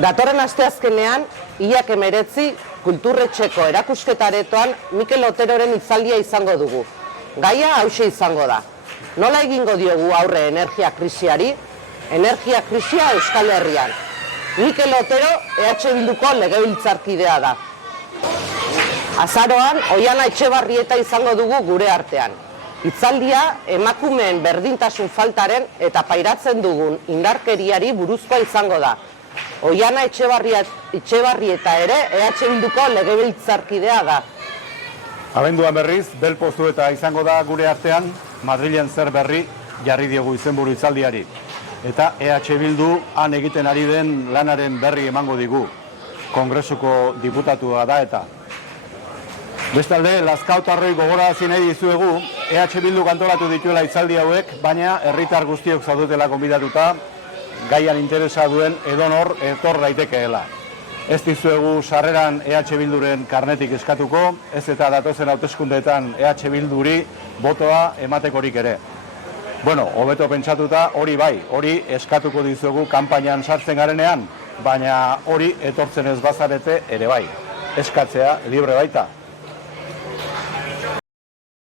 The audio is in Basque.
Datorren asteazkenean, Iak 19 kulturretxeko erakusketaretoan Mikel Oteroren hitzaldia izango dugu. Gaia hauxe izango da. Nola egingo diogu aurre energia krisiari? Energia krisia Euskal Herrian. Mikel Otero EH Bilduko legebiltzarkidea da. Azaroan, Oiana Etxebarrieta izango dugu gure artean. Hitzaldia emakumeen berdintasun faltaren eta pairatzen dugun indarkeriari buruzkoa izango da. Oiana Etxebarrieta ere EH Bilduko legebiltzarkidea da. Abenduan berriz, Belpozueta izango da gure artean, Madrilen zer berri jarri diogu izenburu hitzaldiari. Eta EH Bildu han egiten ari den lanaren berri emango digu. Kongresuko diputatua da eta. Bestalde, Lazkautarroi gogorarazi nahi dizuegu, EH Bildu antolatu dituela hitzaldi hauek, baina herritar guztiok zaudetela gonbidatuta, gaian interesa duen edonor etor daitekeela. Ez dizuegu sarreran EH Bilduren karnetik eskatuko, ez eta datozen hauteskundeetan EH Bilduri botoa ematekorik ere. Bueno, hobeto pentsatuta hori bai, hori eskatuko dizuegu kanpainan sartzen garenean, baina hori etortzen ez bazarete ere bai. Eskatzea libre baita.